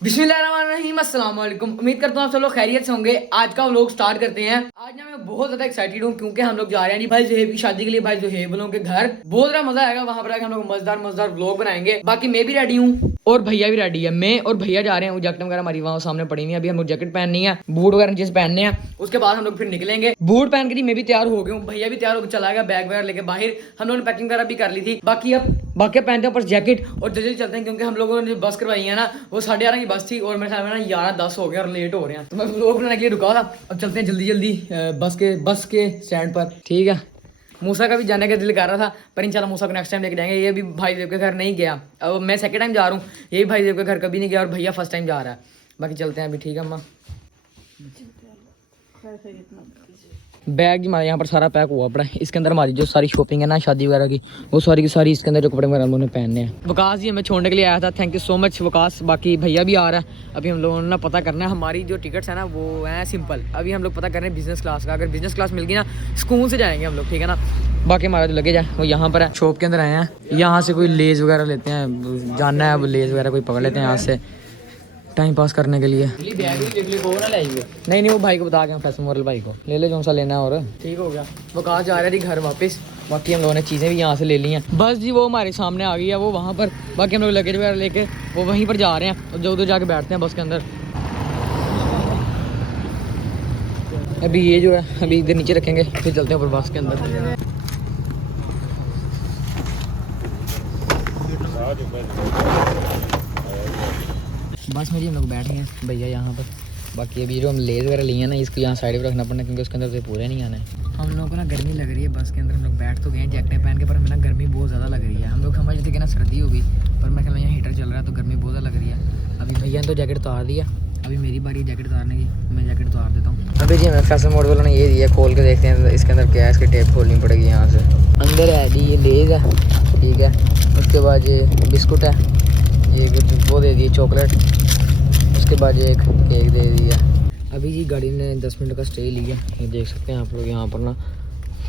बिस्मिल्लाहिर्रहमानिर्रहीम, अस्सलाम वालेकुम। उम्मीद करता हूँ आप सब लोग खैरियत से होंगे। आज का व्लॉग स्टार्ट करते हैं। आज ना मैं बहुत ज्यादा एक्साइटेड हूँ क्योंकि हम लोग जा रहे हैं जी भाई ज़ुहैब की शादी के लिए। भाई ज़ुहैब वालों के घर बहुत ज्यादा मजा आएगा। वहां पर आकर हम लोग मजेदार मजेदार व्लॉग बनाएंगे। बाकी मैं भी रेडी हूँ और भैया भी रेडी है। मैं और भैया जा रहे हैं। जैकेट वगैरह हमारी वहाँ सामने पड़ी नहीं है। अभी हम लोग जैकेट पहननी है, बूट वगैरह नीचे से पहनने हैं। उसके बाद हम लोग फिर निकलेंगे। बूट पहन के मैं भी तैयार हो गया हूँ, भैया भी तैयार होकर चला गया बैग वगैरह लेके बाहर। हम लोगों ने पैकिंग वगैरह भी कर ली थी। बाकी पहनते हैं ऊपर जैकेट और जल्दी चलते हैं क्योंकि हम लोगों ने जो बस करवाई है ना वो 11:30 की बस थी और मेरे ख्याल में ना 11:10 हो गया और लेट हो रहे हैं। तो मैं व्लॉग बनाने के लिए रुका था। अब चलते हैं जल्दी जल्दी बस के स्टैंड पर। ठीक है, मूसा का भी जाने का दिल कर रहा था पर इंशाल्लाह मूसा को नेक्स्ट टाइम लेके जाएंगे। ये भी भाई देव के घर नहीं गया, अब मैं सेकंड टाइम जा रहा हूँ। ये भी भाई देव के घर कभी नहीं गया और भैया फर्स्ट टाइम जा रहा है। बाकी चलते हैं अभी। ठीक है अम्मा, बैग जी हमारे यहाँ पर सारा पैक हुआ पड़ा है। इसके अंदर हमारी जो सारी शॉपिंग है ना शादी वगैरह की, वो सारी की सारी इसके अंदर जो कपड़े वगैरह हम लोगों ने पहनने हैं। वकास जी हमें छोड़ने के लिए आया था, thank you so much Waqas. बाकी भैया भी आ रहा है। अभी हम लोगों ने ना पता करना है, हमारी जो टिकट्स है ना वो है सिंपल। अभी हम लोग पता कर रहे हैं बिजनेस क्लास का। अगर बिजनेस क्लास मिल गई ना सुकून से जाएंगे हम लोग। ठीक है ना। बाकी हमारा जो लगेज है वो यहाँ पर है। शॉप के अंदर आए हैं, यहाँ से कोई लेज वगैरह लेते हैं, जानना है वो लेज वगैरह कोई पकड़ लेते हैं यहाँ से टाइम पास करने के लिए। नहीं नहीं वो भाई को बता गया, फैशन मॉडल भाई को ले ले जो सा लेना है। और ठीक हो गया। वो कहा जा रहा है जी घर वापस। बाकी हम लोगों ने चीज़ें भी यहाँ से ले ली हैं। बस जी वो हमारे सामने आ गई है, वो वहाँ पर। बाकी हम लोग लगेज वगैरह लेके वो वहीं पर जा रहे हैं और जो उधर जाके बैठते हैं बस के अंदर। अभी ये जो है अभी इधर नीचे रखेंगे, फिर चलते हैं ऊपर बस के अंदर। बस में जी हम लोग बैठ गए हैं भैया यहाँ पर। बाकी अभी जो हम लेज वगैरह लिए हैं ना इसको यहाँ साइड पर रखना पड़ना क्योंकि उसके अंदर से पूरे नहीं आना है। हम लोगों को ना गर्मी लग रही है बस के अंदर। हम लोग बैठ तो गए हैं जैकेटें पहन के, पर हमें ना गर्मी बहुत ज़्यादा लग रही है। हम लोग समझ थे कि ना सर्दी होगी, पर मैं ख्याल यहाँ हीटर चल रहा है तो गर्मी बहुत ज़्यादा लग रही है। अभी भैया ने तो जैकेट उतार दिया, अभी मेरी बारी है जैकेट उतारने की। मैं जैकेट उतार देता हूँ। अभी जी हमें फैशन मॉडल वालों ने ये दिया, खोल के देखते हैं इसके अंदर क्या है। इसकी टेप खोलनी पड़ेगी यहाँ से। अंदर है जी ये लेज है, ठीक है। उसके बाद ये बिस्कुट है, ये कुछ वो दे दिए चॉकलेट। उसके बाद ये एक केक दे दिया। अभी जी गाड़ी ने 10 मिनट का स्टे लिया। ये देख सकते हैं आप लोग यहाँ पर ना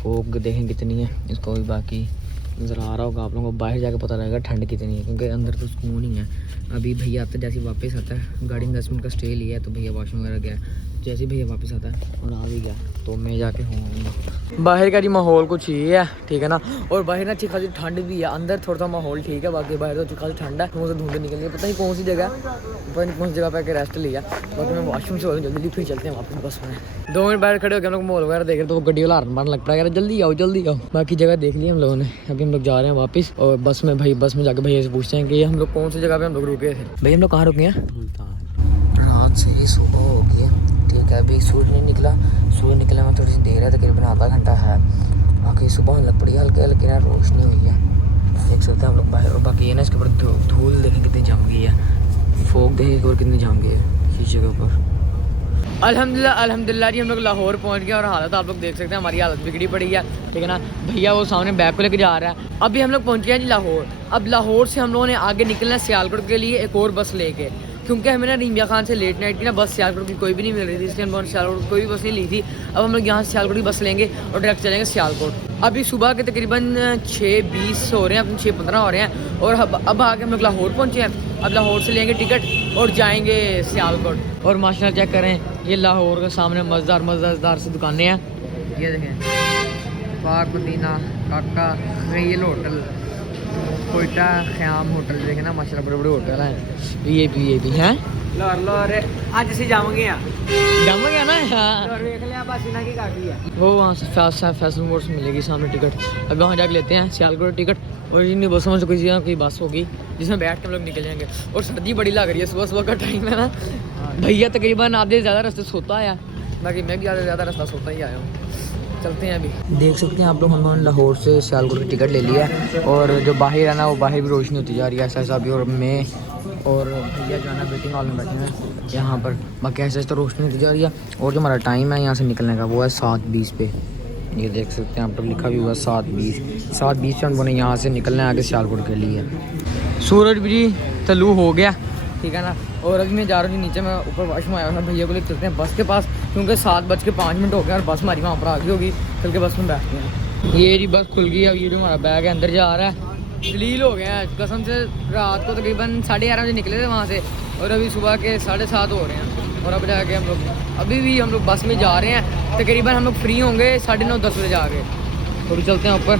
फोग देखें कितनी है। इसको भी बाकी नज़र आ रहा होगा आप लोगों को, बाहर जाकर पता लगेगा ठंड कितनी है क्योंकि अंदर तो सुकून ही है। अभी भैया आता है, जैसे वापस आता है, गाड़ी ने 10 मिनट का स्टे लिया है तो भैया वॉशरूम वगैरह गया। जैसे भैया वापस आता है और आ भी गया तो मैं जाके होऊंगा। बाहर का जी माहौल कुछ ये है, ठीक है ना। और बाहर ना अच्छी खासी ठंड भी है, अंदर थोड़ा सा माहौल ठीक है। बाकी बाहर तो अच्छी खासी ठंड है, मुँह से धुंध निकल रही है। पता नहीं कौन सी जगह, पता नहीं कौन सी जगह पर रेस्ट लिया। बाकी मैं वॉशरूम से हो जल्दी फिर चलते हैं वापस बस में। 2 मिनट बाहर खड़े हो गए हम लोग, माहौल वगैरह देख रहे तो गड्डी वाला हॉर्न मारने लग पड़ा यार, जल्दी आओ जल्दी आओ। बाकी जगह देख ली हम लोगों ने। अभी हम लोग जा रहे हैं वापस और बस में जाकर भैया से पूछते हैं कि हम लोग कौन सी जगह पे हम लोग रुके थे। भैया हम लोग कहाँ रुके हैं? रात से ही सुबह हो गई है, ठीक है। अभी सूरज नहीं निकला, सूरज निकलने में थोड़ी सी देर है, तकरीबन आधा घंटा है। बाकी सुबह लग पड़ी हल्के हल्के ना रोशनी हुई है, देख सकते हैं हम लोग बाहर। और बाकी ये ना इसके ऊपर धूल देखें कितनी जम गई है, फोग देखें और कितनी जम गई है शीशे के ऊपर। अल्हम्दुलिल्लाह जी हम लोग लाहौर पहुंच गए और हालत आप लोग देख सकते हैं, हमारी हालत बिगड़ी पड़ी है, ठीक है ना। भैया वो सामने बैग को लेकर जा रहा है। अभी हम लोग पहुंच गए हैं जी लाहौर। अब लाहौर से हम लोगों ने आगे निकलना है सियालकोट के लिए एक और बस लेके, क्योंकि हमें ना रिंबिया खान से लेट नाइट की ना बस सियालकोट की कोई भी नहीं मिल रही थी, इसलिए हम लोगों ने सियालकोट कोई भी बस नहीं ली थी। अब हम लोग यहाँ से सियालकोट की बस लेंगे और डायरेक्ट चलेंगे सियालकोट। अभी सुबह के तकरीबन 6:20 हो रहे हैं, अपने 6:15 हो रहे हैं और अब आके हम लोग लाहौर पहुँचे हैं। अब लाहौर से लेंगे टिकट और जाएंगे सियालकोट। और माशाल्लाह चेक करें, ये लाहौर के सामने मज़ेदार सी दुकानें हैं। ये देखें पाक मदीना, काका rail hotel, Quetta Khayyam hotel, देखें ना माशाल्लाह बड़े बड़े होटल हैं। ये भी हैं लाहौर आज से जाएंगे ना। हाँ वो वहाँ से फैशन मोड से मिलेगी सामने टिकट। अभी वहाँ जाके लेते हैं सियालकोट टिकट और इन बसों में से कोई बस होगी जिसमें बैठ के हम लोग निकल जाएंगे। और सर्दी बड़ी लग रही है, सुबह सुबह का टाइम है ना। भैया तकरीबन आधे से ज़्यादा रास्ते सोता आया, बाकी मैं भी आधे से ज़्यादा रास्ता सोता ही आया हूँ। चलते हैं अभी। देख सकते हैं आप लोग, हमने लाहौर से सियालकोट की टिकट ले लिया है और जो बाहर है ना वो बाहर भी रोशनी होती जा रही है ऐसा ऐसा भी। और मैं और भैया जो है ना वेटिंग हॉल में बैठे हैं यहाँ पर। बाकी ऐसे ऐसे तो रोशनी होती जा रही है। और जो हमारा टाइम है यहाँ से निकलने का वो है 7:20 पे। ये देख सकते हैं आप लोग, लिखा भी हुआ 7:20 पे हम लोगों ने यहाँ से निकलना है आगे सियालकोट के लिए। सूरज भी तलू हो गया, ठीक है ना। और अभी मैं जा रहा हूँ नीचे, मैं ऊपर वॉशरूम आया था, भैया को लेकर चलते हैं बस के पास क्योंकि 7:05 हो गया और बस हमारी वहाँ पर आ गई होगी। चल के बस में बैठते हैं। ये जी बस खुल गई। अब ये जो हमारा बैग है अंदर जा रहा है जलील हो गए हैं कसम से। रात को तकरीबन 11:30 बजे निकले थे वहाँ से और अभी सुबह के 7:30 हो रहे हैं। और अब जाके हम लोग अभी भी हम लोग बस में जा रहे हैं। तकरीबन हम लोग फ्री होंगे 9:30-10 बजे जाके। तो चलते हैं ऊपर।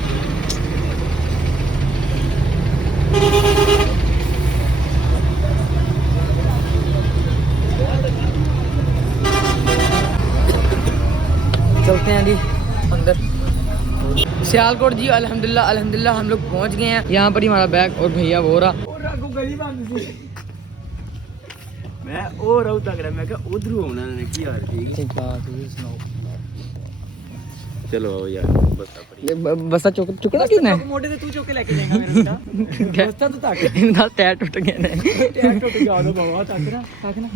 चलते हैं जी अंदर। सियालकोट जी अल्हम्दुलिल्लाह अल्हम्दुलिल्लाह हम लोग पहुंच गए हैं। यहाँ पर ही हमारा बैग और भैया वो रहा। मैं और आउं तक रहा, मैं कहा उधर होना ने की यार ठीक ठीक बात है, सुनाओ। चलो यार बस्ता पड़ी बस्ता चुकना किसने? मोटे से तू चौके लेके जाएगा मेरे बेटा। बस्ता तो ताक इनका टायर टूट गया ने। टैग टूट गया दो बाबा ताक ना।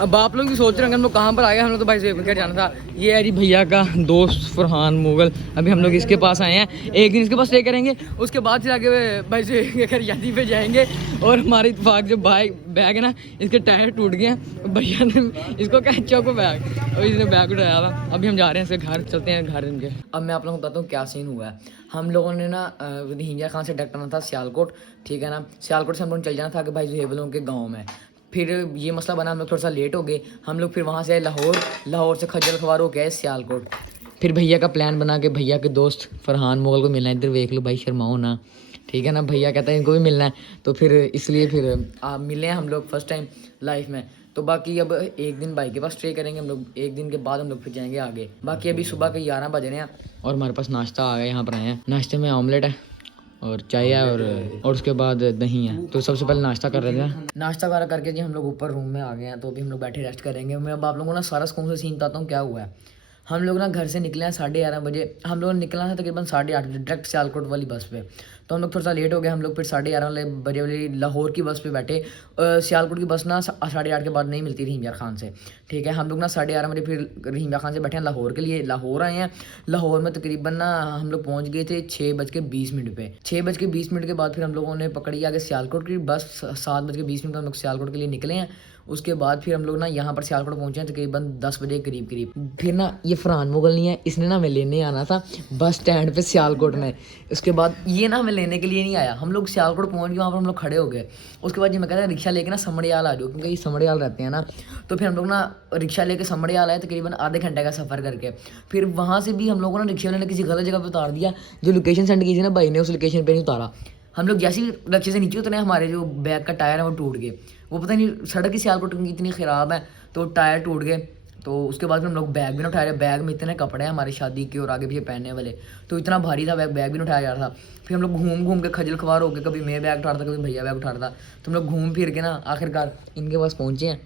अब आप लोग भी सोच रहे होंगे हम लोग कहाँ पर आए हैं। हम लोग तो भाई से घर जाना था। ये है जी भैया का दोस्त फरहान मुगल। अभी हम लोग इसके पास आए हैं, एक दिन इसके पास स्टे करेंगे, उसके बाद फिर आगे भाई से घर यादी पे जाएंगे। और हमारे इत्तेफाक जो बैग है ना, इसके टायर टूट गए हैं। भैया ने इसको कहा चौको बैग और इसने बैग उठाया था। अभी हम जा रहे हैं इसके घर, चलते हैं घर इनके। अब मैं आप लोगों को बताता हूँ क्या सीन हुआ है। हम लोगों ने ना हिंजा खान से डायरेक्ट आना था सियालकोट, ठीक है ना। सियालकोट से हम लोग चल जाना था कि भाई जुहेबलों के गाँव में। फिर ये मसला बना, हम लोग थोड़ा सा लेट हो गए। हम लोग फिर वहाँ से लाहौर से खज्जल खवार हो गए सियालकोट। फिर भैया का प्लान बना के भैया के दोस्त फरहान मुगल को मिलना है। इधर देख लो भाई, शर्माओ ना, ठीक है ना। भैया कहता है इनको भी मिलना है, तो फिर इसलिए फिर मिले हैं हम लोग फर्स्ट टाइम लाइफ में। तो बाकी अब एक दिन भाई के पास स्टे करेंगे हम लोग, एक दिन के बाद हम लोग फिर जाएंगे आगे। बाकी अभी सुबह के 11 बज रहे हैं और हमारे पास नाश्ता आ गया। यहाँ पर आए हैं, नाश्ते में ऑमलेट है और चाय है और उसके बाद दही है। तो सबसे पहले नाश्ता कर रहे थे। नाश्ता वगैरह करके जी हम लोग ऊपर रूम में आ गए हैं। तो अभी हम लोग बैठे रेस्ट करेंगे। मैं अब आप लोगों को ना सारा सुकून से सीन बताता हूँ क्या हुआ है। हम लोग ना घर से निकले हैं 11:30 बजे। हम लोग निकलना था तकरीबन 8:30 बजे डायरेक्ट सियालकोट वाली बस पे। तो हम लोग थोड़ा सा लेट हो गए। हम लोग फिर 11:30 बजे वाली लाहौर की बस पे बैठे। सियालकोट की बस ना 8:30 के बाद नहीं मिलती रहीम खान से, ठीक है। हम लोग ना 11:30 बजे फिर रहीम खान से बैठे हैं लाहौर के लिए। लाहौर आए हैं। लाहौर में तकरीबन ना हम लोग पहुँच गए थे 6:20 पे। 6:20 के बाद फिर हम लोगों ने पकड़ी आगे सियालकोट की बस। 7:20 हम लोग सियालकोट के लिए निकले हैं। उसके बाद फिर हम लोग ना यहाँ पर सियालकोट पहुँचे हैं तकरीबन 10 बजे करीब। फिर ना ये फरहान मुगल नहीं है, इसने ना हमें लेने आना था बस स्टैंड पे सियालकोट में। उसके बाद ये ना हमें लेने के लिए नहीं आया। हम लोग सियालकोट पहुँच गए, वहाँ पर हम लोग खड़े हो गए। उसके बाद ये मैं कहता है रिक्शा लेके ना समड़ियाल आ जाओ, क्योंकि ये समड़ियाल रहते हैं ना। तो फिर हम लोग ना रिक्शा लेके समड़ियाल आए तकरीबन आधे घंटे का सफ़र करके। फिर वहाँ से भी हम लोगों ने रिक्शे वाले ने किसी गलत जगह पर उतार दिया। जो लोकेशन सेंड की थी ना भाई ने, उस लोकेशन पर नहीं उतारा। हम लोग जैसे ही रिक्शे से नीचे उतरे, हमारे जो बैग का टायर है वो टूट गए। वो पता नहीं सड़क की सियालकोट की इतनी ख़राब है तो टायर टूट गए। तो उसके बाद फिर हम लोग बैग भी नहीं उठा रहे। बैग में इतने कपड़े हैं हमारी शादी के और आगे पीछे पहनने वाले, तो इतना भारी था बैग भी नहीं उठाया जा रहा था। फिर हम लोग घूम के खजल खवार हो गए, कभी मैं बैग उठाता कभी भैया बैग उठाता। तो हम लोग घूम फिर के ना आखिरकार इनके पास पहुँचे हैं।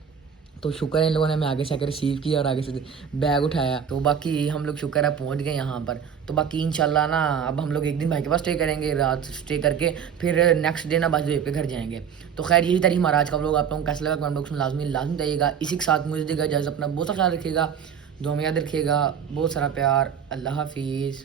तो शुक्र है इन लोगों ने हमें आगे से आकर रिसीव किया और आगे से बैग उठाया। तो बाकी हम लोग शुक्र है पहुंच गए यहाँ पर। तो बाकी इंशाल्लाह ना अब हम लोग एक दिन भाई के पास स्टे करेंगे, रात स्टे करके फिर नेक्स्ट डे ना बाजू पे घर जाएंगे। तो खैर यही तारीख हमारा आज का व्लॉग। आप लोगों को कैसा लगा कमेंट बॉक्स में लाजमी बताइएगा। इसी के साथ मुझे देगा इजाज़त, अपना बहुत सा ख्याल रखिएगा, दुआ में याद रखिएगा, बहुत सारा प्यार। अल्लाह हाफिज़।